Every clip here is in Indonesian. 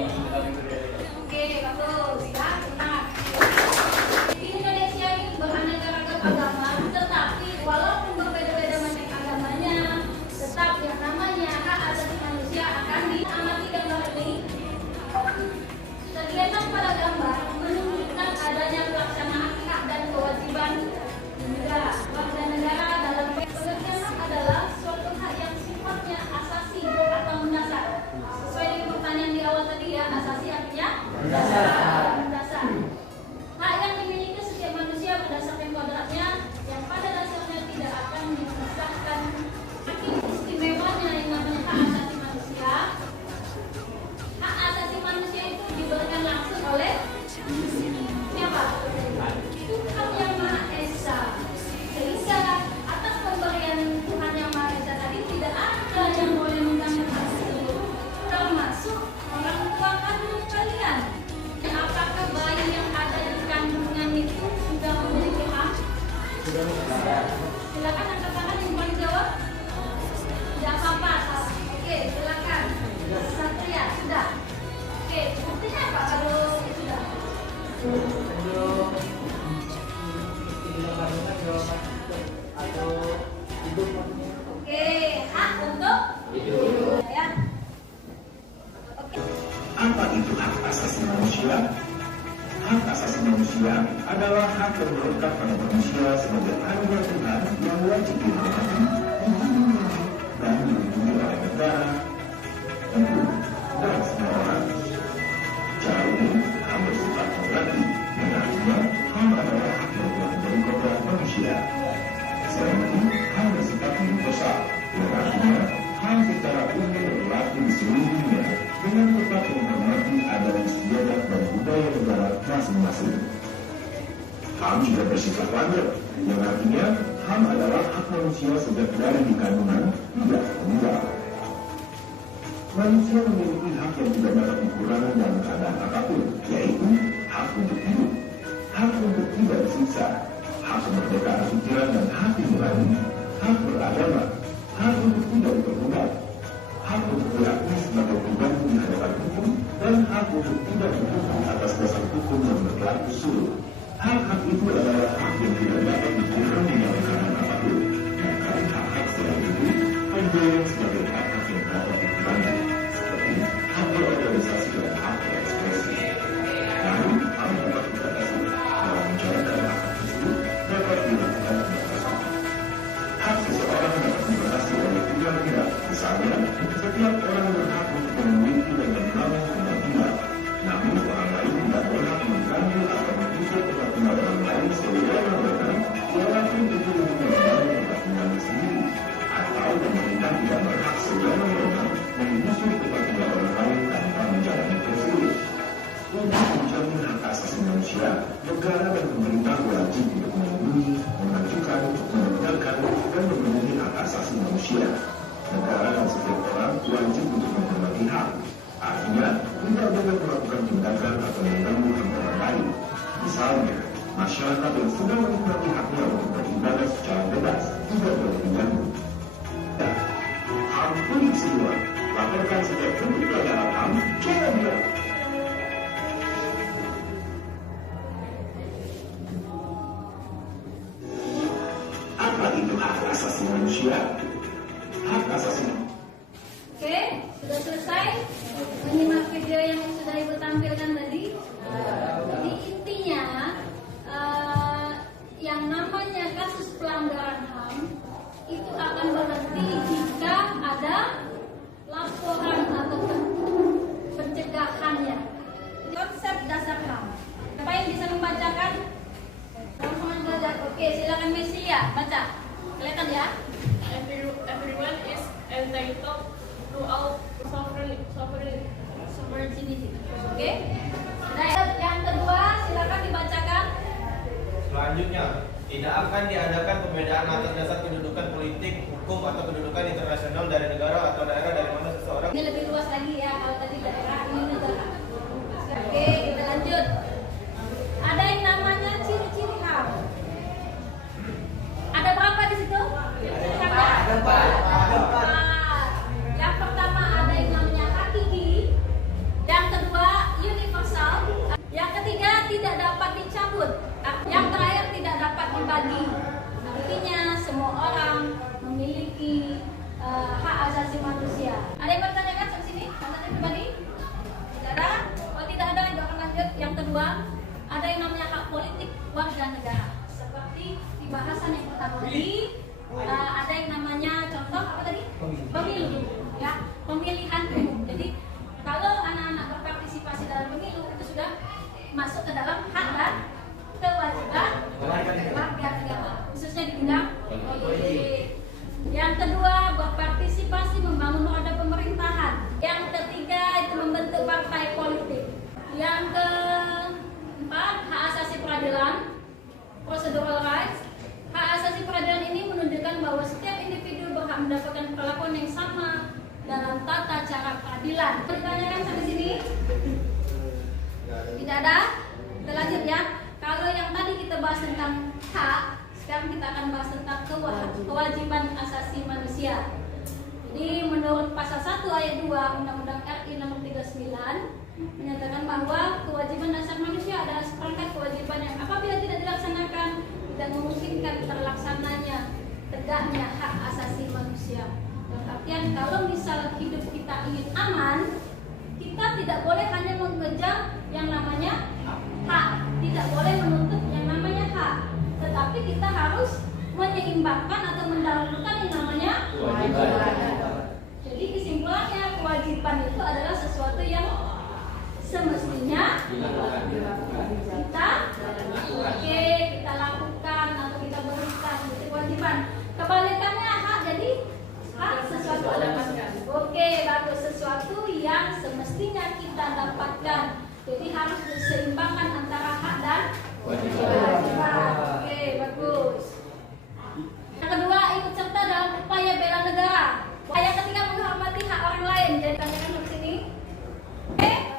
Oke, bagus. Ya, tenang. Di Indonesia ini beraneka ragam agama, tetapi walaupun berbeda-beda macam agamanya, tetap yang namanya hak asasi manusia akan diamati gambar ini. Terlihat pada gambar menunjukkan adanya pelaksanaan hak dan kewajiban negara. Warga negara dalam pengertian hak adalah suatu hak yang sifatnya asasi atau mendasar. Sesuai dengan pertanyaan di awal tadi ya, asasi artinya mendasar. Hak yang dimiliki setiap manusia berdasarkan kodratnya yang pada dasarnya tidak akan memisahkan. Istimewanya yang namanya hak asasi manusia. Hak asasi manusia itu diberikan langsung oleh siapa? Tuhan Yang Maha Esa. Sehingga atas pemberian Tuhan Yang Maha Esa tadi tidak ada yang boleh mengganggu hak tersebut, termasuk orang tua kandung kalian. Apakah bayi yang ada di kandungan itu sudah memiliki hak? Silakan angkat tangan yang paling jawab. Tidak apa-apa. Oke, silakan. Satria, sudah. Oke, buktinya apa kalau sudah? Oke, hak untuk hidup. Ya. Oke. Apa itu hak asasi manusia? Hak asasi manusia adalah hak yang melekat pada manusia sebagai anugerah Tuhan yang wajib dihormati, dilindungi, dan dilindungi oleh negara, tentu, dan semua orang. Cara ini hak bersifat kodrati, yang artinya hak adalah hak yang telah menjadi kodrat manusia. Selain itu, hak bersifat universal, yang artinya hak secara umum berlaku di seluruh dunia dengan tetap menghormati adat istiadat dan budaya negara masing-masing. HAM juga bersifat wajar, yang artinya HAM adalah hak manusia sejak dari kandungan hingga meninggal. Manusia memiliki hak yang tidak dapat dikurangi dalam keadaan apapun, yaitu hak untuk hidup, hak untuk tidak disiksa, hak kemerdekaan pikiran dan hati nurani, hak beragama, hak untuk tidak diperbudak, hak untuk diakui sebagai pribadi di hadapan hukum, dan hak untuk tidak dihukum atas dasar hukum yang berlaku surut. Hak-hak itu adalah hak yang tidak dapat dikurangi dalam keadaan apapun, dan karena hak-hak selain itu tergolong sebagai hak-hak yang dapat dikurangi, seperti hak berorganisasi dan hak berekspresi. Namun, hal dapat dibatasi dalam menjalankan hak-hak tersebut dapat dilakukan pembatasan. Hak seseorang dapat dibatasi oleh undang-undang. Misalnya, setiap orang berhak untuk memiliki dan membangun rumah tinggal. Namun, orang lain tidak berhak mengganggu atau mengusir tempat tinggal orang lain sehingga mereka walaupun itu untuk membangun tempat tinggalnya sendiri. Atau pemerintah tidak berhak sehingga mereka mengusir tempat tinggal orang lain tanpa menjalani prosedur. Untuk menjamin hak asasi manusia, negara dan pemerintah wajib untuk melindungi, mengajukan, menegakkan, dan memenuhi hak asasi manusia. Negara dan setiap orang wajib untuk menghormati hak. Artinya, tidak boleh melakukan tindakan atau mengganggu hak orang lain. Misalnya, masyarakat yang sudah menikmati haknya untuk beribadah secara bebas tidak boleh diganggu. Dan, HAM unik semua. Laporkan setiap bentuk pelanggaran HAM ke media. Apa itu hak asasi manusia? Hak asasi manusia. Oke, sudah selesai menyimak video yang sudah Ibu tampilkan tadi. Jadi intinya yang namanya kasus pelanggaran HAM itu akan berhenti jika ada laporan atau pencegahannya. Konsep dasar HAM. Siapa yang bisa membacakan? Teman-teman belajar. Oke, silakan Mesia baca. Kelihatan ya? Everyone is entitled to all sovereignty. Oke. Nah, yang kedua silakan dibacakan. Selanjutnya, tidak akan diadakan pembedaan atas dasar kedudukan politik, hukum, atau kedudukan internasional dari negara atau daerah dari mana seseorang. Ini lebih luas lagi ya, kalau tadi daerah ini negara. Oke, kita lanjut. Ada yang namanya ciri-ciri HAM. Ada berapa di situ? Ada 4. Yang pertama ada yang namanya hakiki, yang kedua asasi manusia. Ada yang bertanyakan sampai sini? Tanya pribadi? Tidak ada? Oh tidak ada, itu akan lanjut. Yang kedua, ada yang namanya hak politik warga negara. Seperti di bahasan yang pertama tadi, ada yang namanya contoh apa tadi? Pemilu, ya, pemilihan umum. Jadi kalau anak-anak berpartisipasi dalam pemilu itu sudah masuk ke dalam hak dan kewajiban warga negara, khususnya di bidang politik. Yang kedua, berpartisipasi membangun roda pemerintahan. Yang ketiga, itu membentuk partai politik. Yang keempat, hak asasi peradilan, procedural rights. Hak asasi peradilan ini menunjukkan bahwa setiap individu berhak mendapatkan perlakuan yang sama dalam tata cara peradilan. Ditanyakan sampai sini? Tidak ada? Kita lanjut ya. Kalau yang tadi kita bahas tentang hak, sekarang kita akan bahas tentang kewajiban asasi manusia. Jadi menurut pasal 1 ayat 2 Undang-Undang RI nomor 39 menyatakan bahwa kewajiban dasar manusia adalah seperangkat kewajiban yang apabila tidak dilaksanakan tidak memungkinkan terlaksananya tegaknya hak asasi manusia. Dalam artian kalau misal hidup kita ingin aman, kita tidak boleh hanya mengejar yang namanya hak, tidak boleh menuntut yang namanya hak, tetapi kita harus menyeimbangkan atau mendahulukan yang namanya kewajiban. Jadi kesimpulannya kewajiban itu adalah sesuatu yang semestinya kita lakukan atau kita berikan, itu kewajiban. Kebalikannya hak, jadi hak sesuatu adalah bagus, sesuatu yang semestinya kita dapatkan. Jadi harus diseimbangkan antara hak dan kewajiban. Bagus. Yang kedua, ikut serta dalam upaya bela negara. Yang ketiga, menghormati hak orang lain. Jadi tanyakan di sini.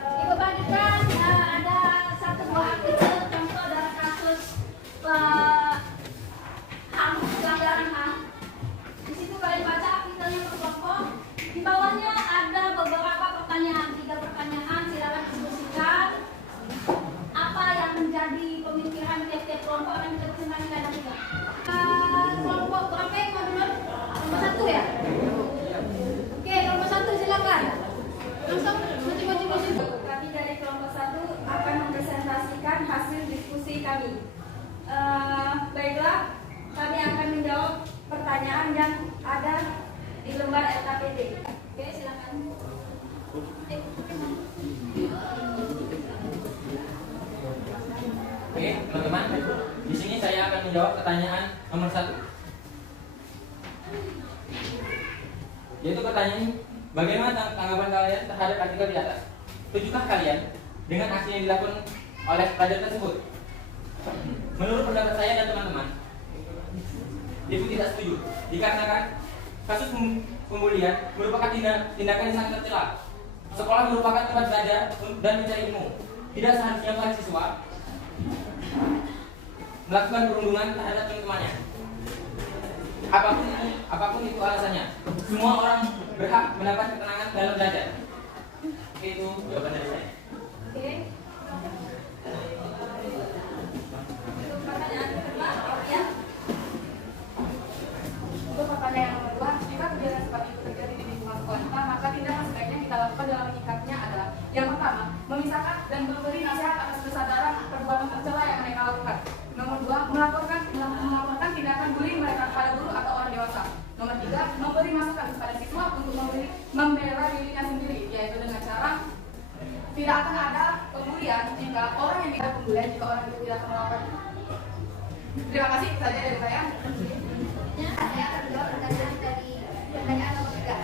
Ibu bagikan ada satu buah artikel contoh dari kasus HAM, pelanggaran HAM. Di situ kalian baca artikelnya berkelompok. Di bawahnya ada beberapa pertanyaan, 3 pertanyaan. Silakan diskusikan. Apa yang menjadi pemikiran tiap-tiap kelompok akan kita kesempatkan nanti. Kelompok berapa yang mau dulu? Kelompok 1 ya? Oke, kelompok 1 silakan. Langsung motivasi. Kami dari kelompok 1 akan mempresentasikan hasil diskusi kami. Baiklah, kami akan menjawab pertanyaan yang ada di lembar LKPD. Oke, silakan. Oke, teman-teman, di sini saya akan menjawab pertanyaan nomor 1. Yaitu pertanyaan, bagaimana tanggapan kalian terhadap artikel di atas? Setujukah kalian dengan aksi yang dilakukan oleh pelajar tersebut? Menurut pendapat saya dan teman-teman, itu tidak setuju. Dikarenakan kasus pembulian merupakan tindakan yang sangat tercela. Sekolah merupakan tempat belajar dan mencari ilmu. Tidak seharusnya mahasiswa melakukan perundungan terhadap teman-temannya. Apapun itu alasannya, semua orang berhak mendapat ketenangan dalam belajar. Itu jawaban dari saya. Oke. Untuk pertanyaan kedua, ya. Untuk pertanyaan nomor 2, jika kejadian seperti itu terjadi di lingkungan sekolah kita, maka tindakan sebaiknya kita lakukan dalam menyikapinya adalah yang pertama, memisahkan dan memberi nasihat atas kesadaran perbuatan tercela yang mereka lakukan. Nomor 2, melaporkan tindakan bullying mereka kepada guru atau orang dewasa. Nomor 3, memberi masukan kepada siswa untuk membela dirinya sendiri, yaitu dengan cara tidak akan ada pembulian jika orang yang tidak pembulian jika orang itu tidak melakukan. Terima kasih, itu saja dari saya. Saya akan menjawab pertanyaan nomor 3.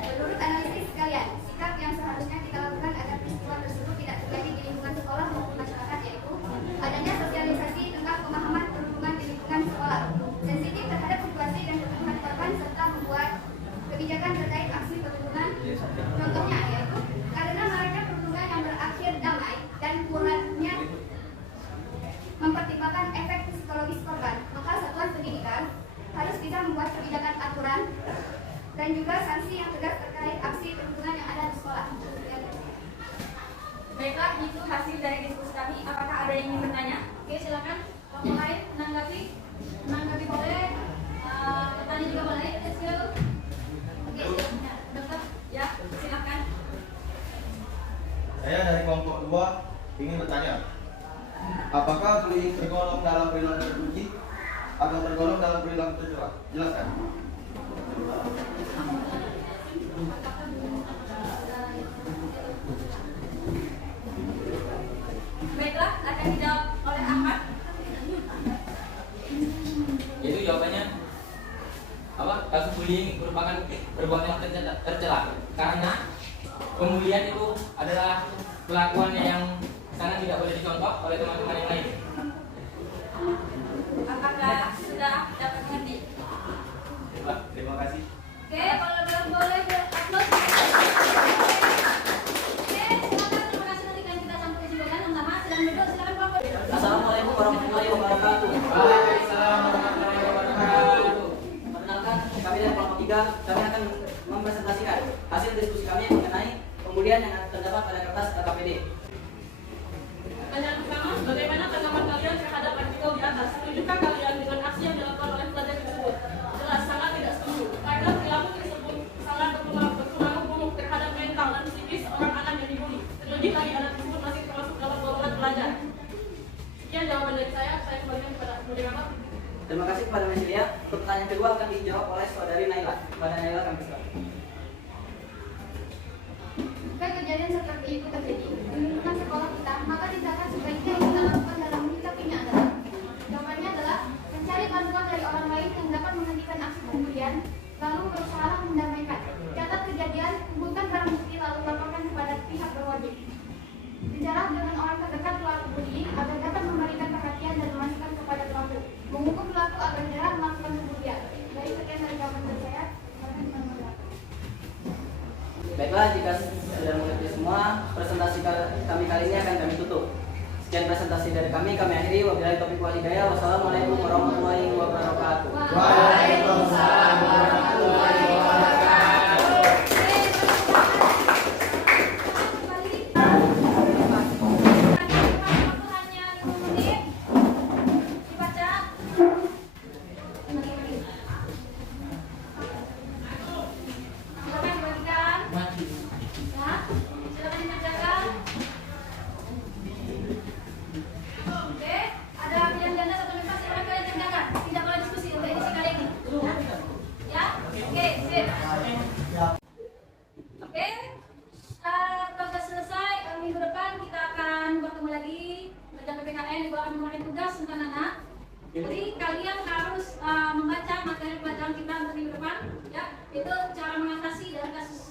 Menurut analisis kalian, sikap yang seharusnya kita lakukan agar peristiwa tersebut tidak terjadi di lingkungan sekolah maupun masyarakat yaitu adanya sosialisasi tentang pemahaman perlindungan di lingkungan sekolah, sensitif terhadap situasi dan kebutuhan korban, serta membuat kebijakan terkait aksi perlindungan. Contohnya yaitu karena mereka perlindungan yang berakhir damai dan kurangnya mempertimbangkan efek psikologis korban, maka satuan pendidikan harus bisa membuat kebijakan aturan dan juga sanksi yang tegas terkait aksi perundungan yang ada di sekolah. Baiklah, itu hasil dari diskusi kami. Apakah ada yang ingin bertanya? Oke, silakan. Kelompok lain menanggapi boleh. Bertanya juga boleh. Let's go. Oke, silakan. Saya dari kelompok 2 ingin bertanya, apakah bullying tergolong dalam perilaku terpuji atau tergolong dalam perilaku tercela? Jelaskan. Baiklah, akan dijawab oleh Ahmad. Yaitu jawabannya apa? Kasus bullying merupakan perbuatan tercela karena pembulian itu adalah kelakuannya yang sangat tidak boleh dicontoh oleh teman-teman yang lain. Apakah sudah dapat mengerti? Terima kasih. Oke, kalau belum boleh upload. Oke, silakan. Terima kasih, nanti kan kita sampai kesimpulan. Yang pertama, silakan duduk, silakan kelompok. Assalamualaikum warahmatullahi wabarakatuh. Waalaikumsalam warahmatullahi wabarakatuh. Perkenalkan, kami dari kelompok 3, kami akan mempresentasikan hasil diskusi kami mengenai pembulian yang terdapat pada kertas KKPD. Pertanyaan pertama, bagaimana tanggapan kalian terhadap artikel di atas? Setujukah kalian dengan aksi yang dilakukan oleh pelajar tersebut? Jelas, sangat tidak setuju. Karena perilaku tersebut sangat berpengaruh buruk terhadap mental dan psikis orang anak yang dibully. Terlebih lagi anak tersebut masih termasuk dalam golongan pelajar. Sekian jawaban dari saya kembalikan kepada moderator. Terima kasih kepada Mas Lia. Pertanyaan kedua akan dijawab oleh saudari Naila. Kepada Naila kami silakan. Jika kejadian seperti itu terjadi di lingkungan sekolah kita, maka tindakan sebaiknya yang kita lakukan dalam menyikapinya adalah jawabannya adalah mencari bantuan dari orang lain yang dapat menghentikan aksi pembulian, lalu berusaha mendamaikan. Catat kejadian, kumpulkan barang bukti lalu laporkan kepada pihak berwajib. Bicara dengan orang terdekat pelaku bullying agar dapat memberikan perhatian dan masukan kepada pelaku. Menghukum pelaku agar jarang melakukan pembulian. Baik, sekian dari jawaban dari saya. Baiklah, jika sudah mengerti semua, presentasi kami kali ini akan kami tutup. Sekian presentasi dari kami akhiri. Wabillahi taufiq wal hidayah. Wassalamualaikum warahmatullahi wabarakatuh. Waalaikumsalam warahmatullahi wabarakatuh. Hanya 5 menit. Dibaca. Silakan dibagikan. Ya, silakan dibacakan. Oke, ada pilihan ganda satu bebas, silakan kalian kerjakan. Tidak boleh diskusi untuk edisi kali ini. Ya, oke, sip. Oke, tugas selesai. Minggu depan kita akan bertemu lagi kerja PPKN di bawah memberikan tugas tentang anak. Jadi kalian harus membaca materi pelajaran kita untuk minggu depan. Ya, itu cara mengatasi dari kasus